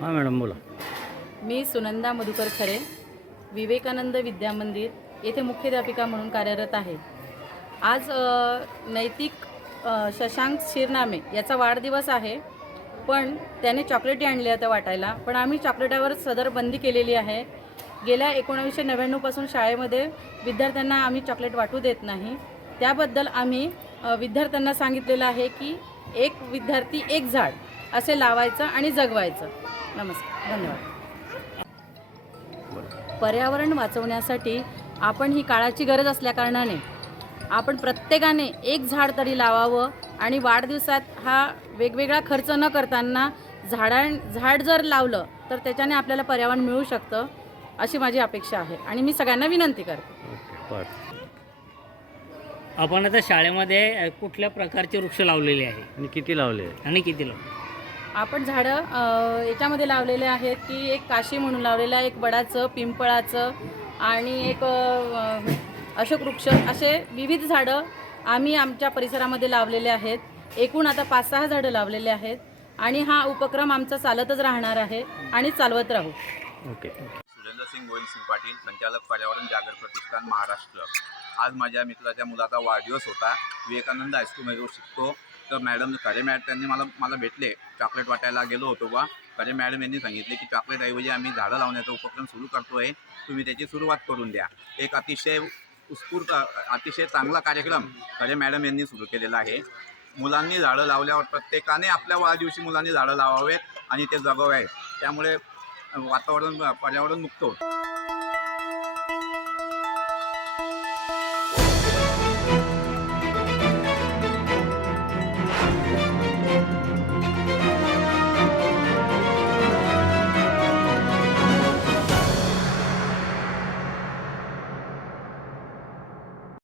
हां मॅडम बोला. मी सुनंदा मधुकर खरे विवेकानंद विद्यामंदिर येथे मुख्याध्यापिका म्हणून कार्यरत आहे. आज नैतिक शशांक शिरनामे याचा वाढदिवस आहे पण त्याने चॉकलेटी आणली आता वाटायला. पण आम्ही चॉकलेटावर सदर बंदी केलेली आहे. गेल्या एकोणावीसशे नव्याण्णवपासून शाळेमध्ये विद्यार्थ्यांना आम्ही चॉकलेट वाटू देत नाही. त्याबद्दल आम्ही विद्यार्थ्यांना सांगितलेलं आहे की एक विद्यार्थी एक झाड असे लावायचं आणि जगवायचं. नमस्कार धन्यवाद. पर्यावरण वाचवण्यासाठी आपण ही काळाची गरज असल्याकारणाने आपण प्रत्येकाने एक झाड तरी लावावं आणि वाढदिवसात हा वेगवेगळा खर्च न करताना झाडां झाड जर लावलं तर त्याच्याने आपल्याला पर्यावरण मिळू शकतं अशी माझी अपेक्षा आहे आणि मी सगळ्यांना विनंती करते. आपण आता शाळेमध्ये कुठल्या प्रकारचे वृक्ष लावलेले आहे? आणि किती लावले आणि किती लावले आपण झाडं याच्यामध्ये लावलेले आहेत की एक काशी म्हणून लावलेलं आहे एक बडाचं पिंपळाचं आणि एक अशोक वृक्ष. असे विविध झाडं आम्ही आमच्या परिसरामध्ये लावलेले आहेत. एकूण आता पाच सहा झाडं लावलेले आहेत आणि हा उपक्रम आमचा चालतच राहणार आहे आणि चालवत राहू. ओके. सुरेंद्र सिंग गोविंद सिंग पाटील संचालक पर्यावरण जागर प्रतिष्ठान महाराष्ट्र. आज माझ्या मित्राच्या मुलाचा वाढदिवस होता. विवेकानंद हायस्कूलमध्ये शिकतो. तर मॅडम खरे मॅडम त्यांनी मला मला भेटले. चॉकलेट वाटायला गेलो होतो बा खरे मॅडम यांनी सांगितले की चॉकलेटऐवजी आम्ही झाडं लावण्याचा उपक्रम सुरू करतो आहे तुम्ही त्याची सुरुवात करून द्या. एक अतिशय उत्स्फूर्त अतिशय चांगला कार्यक्रम खरे मॅडम यांनी सुरू केलेला आहे. मुलांनी झाडं लावल्यावर प्रत्येकाने आपल्या वाढदिवशी मुलांनी झाडं लावावेत आणि ते जगवावेत. त्यामुळे वातावरण पर्यावरण मुक्त होतं.